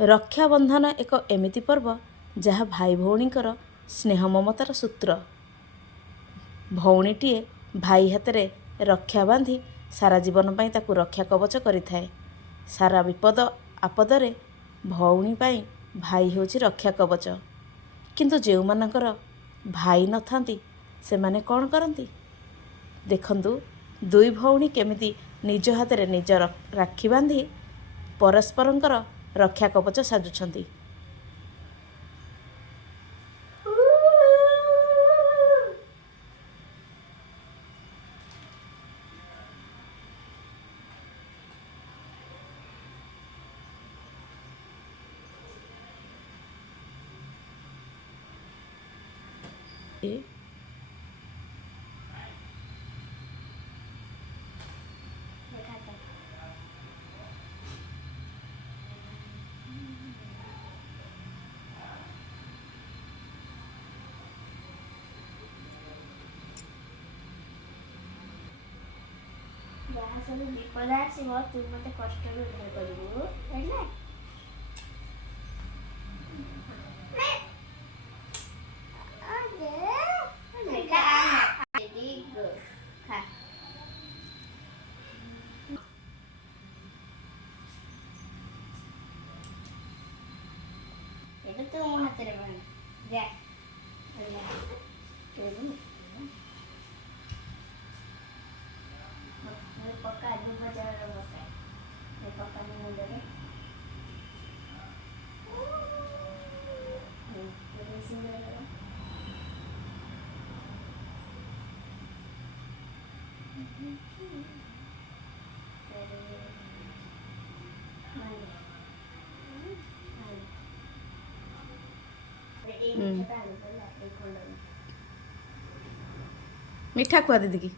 रक्षाबंधन एक एमिति पर्व जहाँ भाई भौणीकर स्नेह ममतार सूत्र। भौणीटीए भाई हाथ में रक्षा बांधि सारा जीवन पाई ताकू रक्षा कवच करिथाए। सारा विपद आपदरे भौणी पाई भाई होछि रक्षा कवच। किंतु जो मानकर भाई नथांती सेमाने कौन करती देखंतु। दुई भौणी केमिति निज हाथ में निज राखी बांधि परस्परंकर रक्षा कवच साजुछंती। जहाँ सब विपद आसो तू मत कष्ट उद्धार करू तू हाथ पक्का बजार बसाए पक्का मुंडे मीठा खुआ दीदी की।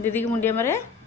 दीदी की मुंडिया मारे।